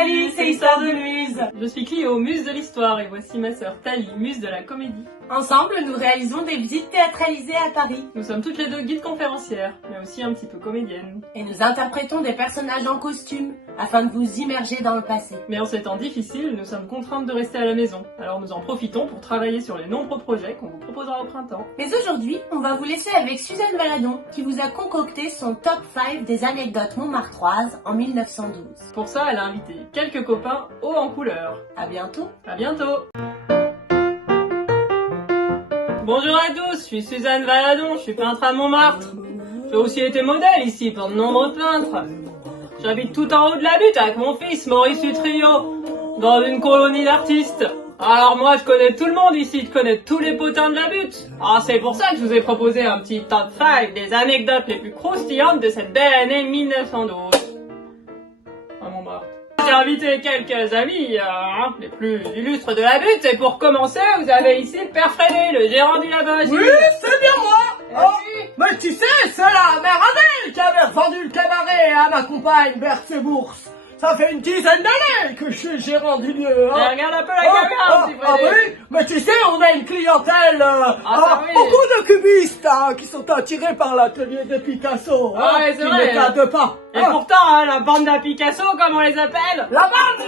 Salut, c'est Histoire de Muse. Je suis Clio, muse de l'histoire, et voici ma sœur Tali, muse de la comédie. Ensemble, nous réalisons des visites théâtralisées à Paris. Nous sommes toutes les deux guides conférencières, mais aussi un petit peu comédiennes. Et nous interprétons des personnages en costume, afin de vous immerger dans le passé. Mais en ces temps difficiles, nous sommes contraintes de rester à la maison. Alors nous en profitons pour travailler sur les nombreux projets qu'on vous proposera au printemps. Mais aujourd'hui, on va vous laisser avec Suzanne Valadon, qui vous a concocté son top 5 des anecdotes montmartroises en 1912. Pour ça, elle a invité quelques copains hauts en couleur. À bientôt. À bientôt. Bonjour à tous, je suis Suzanne Valadon, je suis peintre à Montmartre. J'ai aussi été modèle ici pour de nombreux peintres. J'habite tout en haut de la butte avec mon fils Maurice Utrio, dans une colonie d'artistes. Alors moi je connais tout le monde ici, je connais tous les potins de la butte. Ah, c'est pour ça que je vous ai proposé un petit top 5 des anecdotes les plus croustillantes de cette belle année 1912. À Montmartre. J'ai invité quelques amis, les plus illustres de la butte, et pour commencer, vous avez ici le père Frédé, le gérant du lavage. Oui, c'est bien moi. Mais tu sais, c'est la mère Adèle qui avait revendu le cabaret à ma compagne Berthe Bourse. Ça fait une dizaine d'années que je suis gérant du lieu. Hein. Regarde un peu la caméra, petit Frédé. Oui, mais tu sais, on a une clientèle, oui. beaucoup de cubistes qui sont attirés par l'atelier de Picasso. Ouais, c'est vrai. Qui n'est qu'à 2 pas. Et pourtant, la bande à Picasso, comme on les appelle, La bande.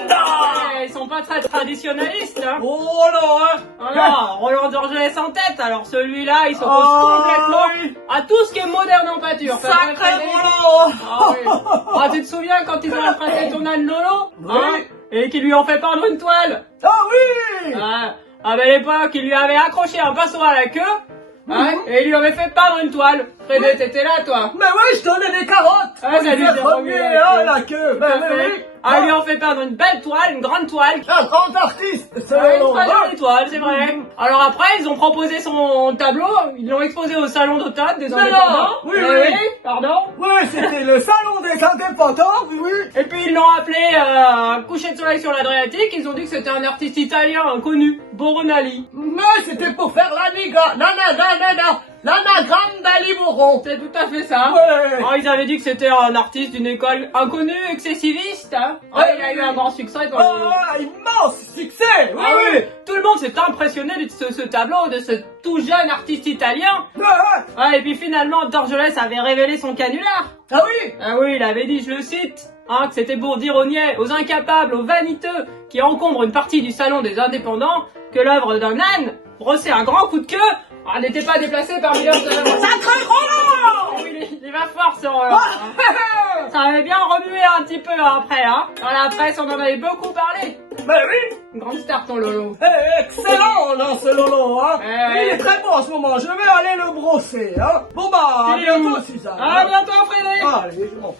ils sont pas très traditionnalistes. Hein. Oh non, Oh non, Roland d'Orgelès en tête, alors celui-là, il s'oppose complètement oui. à tout ce qui est moderne en pâture. Pas vrai, Sacré Frédé? Roland. Ah oui. Ah, tu te souviens quand ils ont emprunté ton âne Lolo, Oui. hein, et qu'ils lui ont fait peindre une toile? Ah oui. À belle époque, ils lui avaient accroché un pinceau à la queue, hein, et ils lui avaient fait peindre une toile. Frédé, t'étais là, toi? Mais oui, je donnais des carottes. Ah, ça lui fait fait remuer, remuer la la queue. Tout à Mais fait. oui. Ah, ils lui ont fait peindre une belle toile, une grande toile. Un grand artiste, c'est Ouais, le une très nom. jolie toile, c'est vrai. Alors après, ils ont proposé son tableau, ils l'ont exposé au salon d'automne des Mais indépendants. non, oui. Pardon. Oui, c'était le salon des indépendants, oui, oui. Et puis ils l'ont appelé coucher de soleil sur l'Adriatique, ils ont dit que c'était un artiste italien inconnu, Boronali. Mais c'était pour faire l'anagramme d'Aliboron. C'est tout à fait ça. Ouais. Alors, ils avaient dit que c'était un artiste d'une école inconnue, excessiviste. Hein. Il a eu un grand succès quand même. Immense succès, oui, Ah oui. oui, tout le monde s'est impressionné de ce tableau, de ce tout jeune artiste italien. Ouais, ouais. Ah, et puis finalement, Dorgelès avait révélé son canular. Ah oui. Ah oui, il avait dit, je le cite, hein, que c'était pour dire aux niais, aux incapables, aux vaniteux, qui encombrent une partie du salon des indépendants, que l'œuvre d'un âne, brossé un grand coup de queue, n'était pas déplacée parmi leurs œuvres. Sacré Roland. Il va fort ce Roland. Hein. Ça avait bien remué un petit peu après, hein. Dans la presse, on en avait beaucoup parlé. Ben oui. Une grande star ton Lolo. Excellent, là, ce Lolo, hein. Ouais. Il est très beau en ce moment, je vais aller le brosser, hein. Bon bah, à bientôt, Suzanne. À bientôt, Frédéric. Allez, je m'en fous.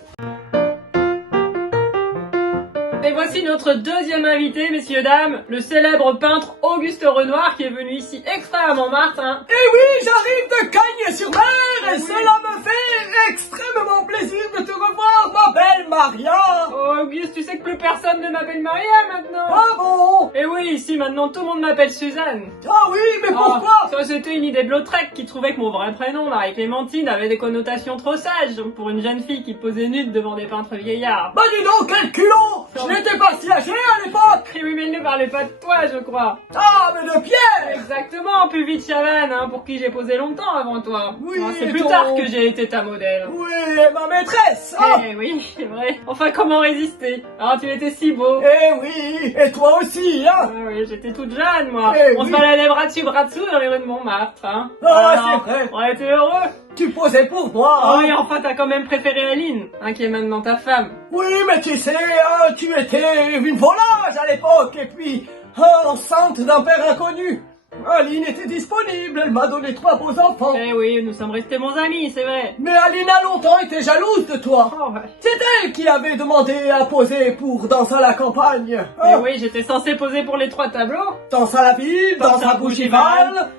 Et voici notre deuxième invité, messieurs, dames, le célèbre peintre Auguste Renoir qui est venu ici exprès à Montmartre. Hein. Et oui, j'arrive de Cagnes-sur-Mer et cela me fait extrêmement plaisir de te revoir, ma belle Maria. Oh, Auguste, tu sais que plus personne ne m'appelle Maria maintenant. Ah bon? Et oui, ici maintenant tout le monde m'appelle Suzanne. Ah oui, mais pourquoi? Ça c'était une idée de Lautrec qui trouvait que mon vrai prénom, Marie-Clémentine, avait des connotations trop sages pour une jeune fille qui posait nude devant des peintres vieillards. Bah dis donc, quel culot. Je n'étais pas si âgé à l'époque. Et oui, mais il ne parlait pas de toi, je crois. Ah, mais de Pierre. Exactement, Puvis Chavannes, hein, pour qui j'ai posé longtemps avant toi. Oui, c'est plus ton- tard que j'ai été ta modèle. Oui, et ma maîtresse. Ah. Eh oui, c'est vrai. Enfin, comment résister? Ah, tu étais si beau. Eh oui, et toi aussi, hein. Ah oui, j'étais toute jeune, moi. Eh On oui. se baladait bras dessus dans les rues de Montmartre, hein. Ah, Alors, c'est vrai. On était heureux. Tu posais pour moi, Ah hein. oui, enfin, t'as quand même préféré Aline, hein, qui est maintenant ta femme. Oui, mais tu sais, hein, tu étais une volage à l'époque, et puis, enceinte d'un père inconnu. Aline était disponible, elle m'a donné 3 beaux enfants. Eh oui, nous sommes restés bons amis, c'est vrai. Mais Aline a longtemps été jalouse de toi. Oh, ouais. C'est elle qui avait demandé à poser pour Danse à la campagne. Eh oui, j'étais censé poser pour les 3 tableaux. Danse à la ville, Danse à Bougival.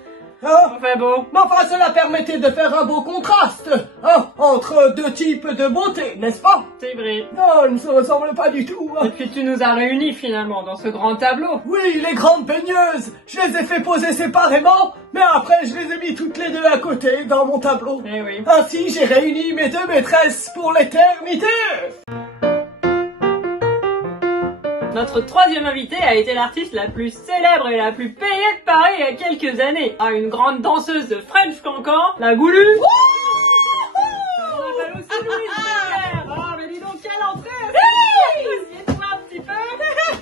Enfin bon. Mais enfin, cela permettait de faire un beau contraste, hein, entre 2 types de beauté, n'est-ce pas? C'est vrai. Non, ils ne se ressemblent pas du tout. Hein. Et puis tu nous as réunis finalement dans ce grand tableau. Oui, les grandes baigneuses, je les ai fait poser séparément, mais après je les ai mis toutes les deux à côté dans mon tableau. Eh oui. Ainsi, j'ai réuni mes 2 maîtresses pour l'éternité. notre troisième invitée a été l'artiste la plus célèbre et la plus payée de Paris il y a quelques années. Ah, une grande danseuse de French Cancan, la Goulue. On appelle aussi Louise Becker. Ah, mais dis donc, quelle entrée! Assieds-toi un petit peu.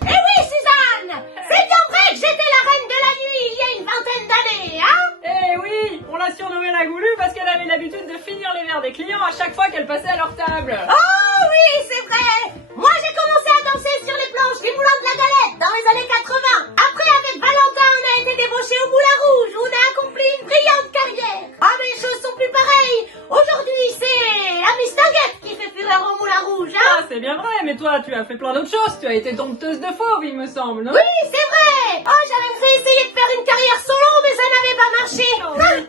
Eh oui, Suzanne! C'est bien vrai que j'étais la reine de la nuit il y a une vingtaine d'années, hein? Eh oui, on l'a surnommée la Goulue parce qu'elle avait l'habitude de finir les verres des clients à chaque fois qu'elle passait à leur table. Oh oui, c'est vrai! Moi, j'ai commencé à danser sur les planches du Moulin de la Galette dans les années 80. Après, avec Valentin, on a été débauchés au Moulin Rouge où on a accompli une brillante carrière. Ah, mais les choses sont plus pareilles. Aujourd'hui, c'est la Miss Tinguette qui fait fureur au Moulin Rouge, hein? Ah, c'est bien vrai, mais toi, tu as fait plein d'autres choses. Tu as été dompteuse de fauves, il me semble, non? Oui, c'est vrai! Oh, j'avais essayé de faire une carrière solo, mais ça n'avait pas marché.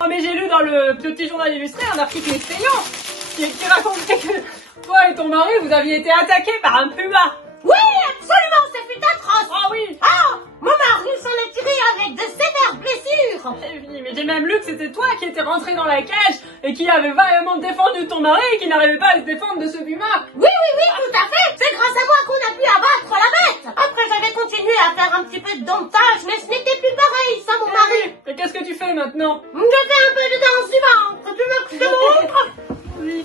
Oh, mais j'ai lu dans le petit journal illustré un article effrayant qui racontait que toi et ton mari, vous aviez été attaqués par un puma. Oui, absolument, ça fut atroce. Oh oui. Ah, mon mari s'en est tiré avec de sévères blessures. Eh oui, mais j'ai même lu que c'était toi qui étais rentré dans la cage et qui avait vaillamment défendu ton mari et qui n'arrivait pas à se défendre de ce puma. Oui, tout à fait. C'est grâce à moi qu'on a pu abattre la bête. Après, j'avais continué à faire un petit peu de domptage, mais ce n'était plus pareil sans mon mari. Et qu'est-ce que tu fais maintenant? Je fais un peu de danse du ventre. Tu veux que je te montre? Oui.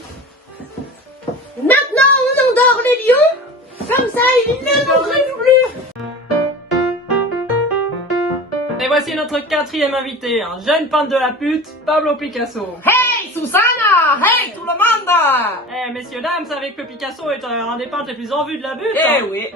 Maintenant, on endort les lions. Comme ça, ils ne mourront plus. Et voici notre quatrième invité, un jeune peintre de la pute, Pablo Picasso. Hey, Susanna! Hey, tout le monde! Eh, messieurs, dames, vous savez que Picasso est un des peintres les plus en vue de la butte. Eh oui.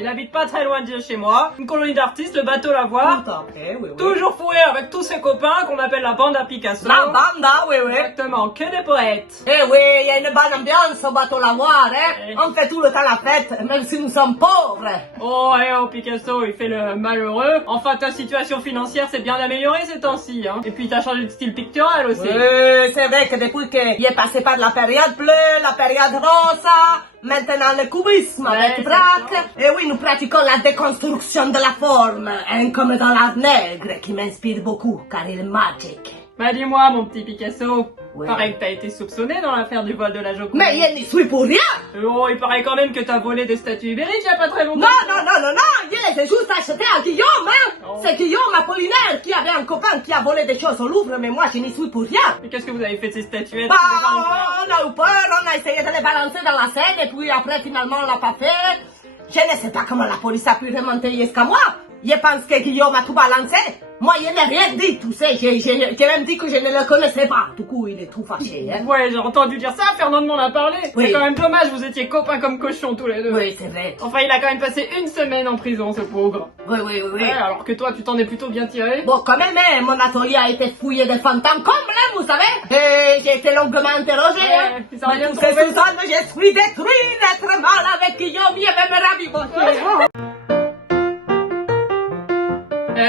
Il habite pas très loin de chez moi. Une colonie d'artistes, le bateau Lavoir. Tout à fait, oui. Toujours fourré avec tous ses copains qu'on appelle la bande à Picasso. La banda, oui. Exactement, que des poètes. Eh oui, il y a une bonne ambiance au bateau Lavoir, hein. Eh. On fait tout le temps la fête, même si nous sommes pauvres. Oh, Picasso, il fait le malheureux. Enfin, ta situation financière s'est bien améliorée ces temps-ci, hein. Et puis t'as changé de style pictural aussi. Oui, c'est vrai que depuis qu'il est passé par la période bleue, la période rosa, maintenant le cubisme avec c'est Braque. ça. Et oui, nous pratiquons la déconstruction de la forme, hein, comme dans l'art nègre, qui m'inspire beaucoup, car il est magique. Bah dis-moi, mon petit Picasso, Ouais. paraît que t'as été soupçonné dans l'affaire du vol de la Joconde. Mais je n'y suis pour rien. Oh, il paraît quand même que t'as volé des statues ibériques il y a pas très longtemps. Non, je les ai juste achetés à Guillaume, hein. Oh. C'est Guillaume Apollinaire qui avait un copain qui a volé des choses au Louvre, mais moi je n'y suis pour rien. Mais qu'est-ce que vous avez fait de ces statuettes? Bah, Vous les parlez pas on a eu peur, on a essayé de les balancer dans la Seine, et puis après, finalement, on l'a pas fait. Je ne sais pas comment la police a pu remonter jusqu'à moi. Je pense que Guillaume a tout balancé. Moi, je n'ai rien dit, tu sais. J'ai même dit que je ne le connaissais pas. Du coup, il est tout fâché, hein. Ouais, j'ai entendu dire ça, Fernand m'en a parlé. Oui. C'est quand même dommage, vous étiez copains comme cochons tous les deux. Oui, c'est vrai. Enfin, il a quand même passé une semaine en prison, ce pauvre. Oui. Ouais, alors que toi, tu t'en es plutôt bien tiré. Bon, quand même, hein, mon atelier a été fouillé de fantômes combles, vous savez. Et j'ai été longuement interrogé, hein. Ouais, ça a rien Mais trouvé. c'est Suzanne, je suis détruit d'être mal avec Guillaume, il va me raviver.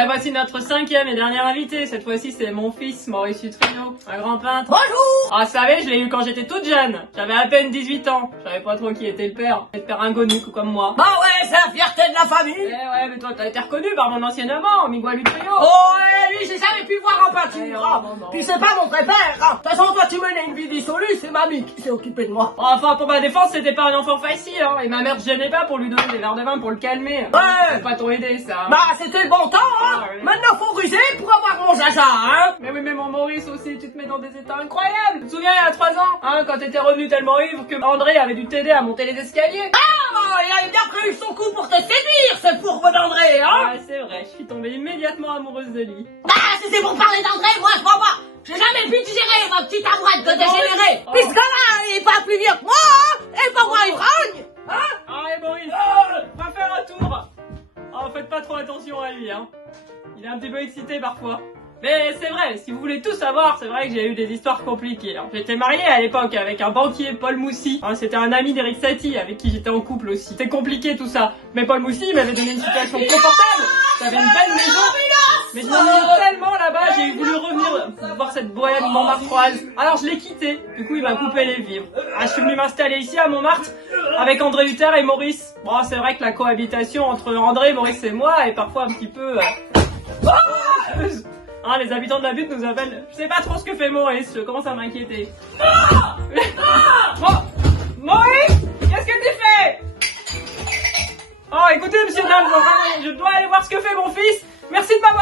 Voici notre cinquième et dernier invité. Cette fois-ci, c'est mon fils, Maurice Utrio, un grand peintre. Bonjour. Ah, vous savez, je l'ai eu quand j'étais toute jeune. J'avais à peine 18 ans. Je savais pas trop qui était le père. Le père inconnu, comme moi. Bah ouais, c'est la fierté de la famille. Ouais, mais toi, t'as été reconnu par mon ancien amant, Miguel Utrio. Oh, lui, j'ai jamais pu voir en peinture. Non. Puis c'est pas mon vrai père. De toute façon, toi, tu menais une vie dissolue, c'est mamie qui s'est occupée de moi. Enfin, pour ma défense, c'était pas un enfant facile, hein. Et ma mère se gênait pas pour lui donner des verres de vin pour le calmer. Ouais. C'est pas trop aidé, ça. Bah, c'était le bon temps, hein. Ah, oui. Maintenant, faut ruser pour avoir mon jaja, hein. Mais oui, mais mon Maurice aussi, tu te mets dans des états incroyables. Tu te souviens, il y a 3 ans, hein, quand t'étais revenu tellement ivre que André avait dû t'aider à monter les escaliers. Ah, il a bien prévu son coup pour te séduire, ce fourbe d'André, hein. Ouais, c'est vrai, je suis tombée immédiatement amoureuse de lui. Bah, si c'est pour parler d'André, moi, je vois pas. J'ai jamais pu digérer ma petite amourette de dégénéré. Oh. Puisque là, il est pas plus vieux que moi, hein. Et pas moi, il rogne, hein. Allez, Maurice, va faire un tour. Oh, faites pas trop attention à lui, hein. Il est un petit peu excité parfois. Mais c'est vrai, si vous voulez tout savoir, c'est vrai que j'ai eu des histoires compliquées. Hein. J'étais marié à l'époque avec un banquier, Paul Moussy. Hein, c'était un ami d'Eric Satie avec qui j'étais en couple aussi. C'était compliqué tout ça. Mais Paul Moussy il m'avait donné une situation confortable. J'avais une belle maison. Mais je m'ennuyais tellement là-bas, j'ai voulu revenir voir cette bohème montmartroise. Alors je l'ai quitté. Du coup, il m'a coupé les vivres. Ah, je suis venu m'installer ici à Montmartre avec André Luther et Maurice. Bon, c'est vrai que la cohabitation entre André, Maurice et moi est parfois un petit peu... Hein, les habitants de la butte nous appellent. Je sais pas trop ce que fait Maurice, je commence à m'inquiéter. Maurice, qu'est-ce que tu fais? Oh, écoutez, monsieur Dame, je dois aller voir ce que fait mon fils. Merci de m'avoir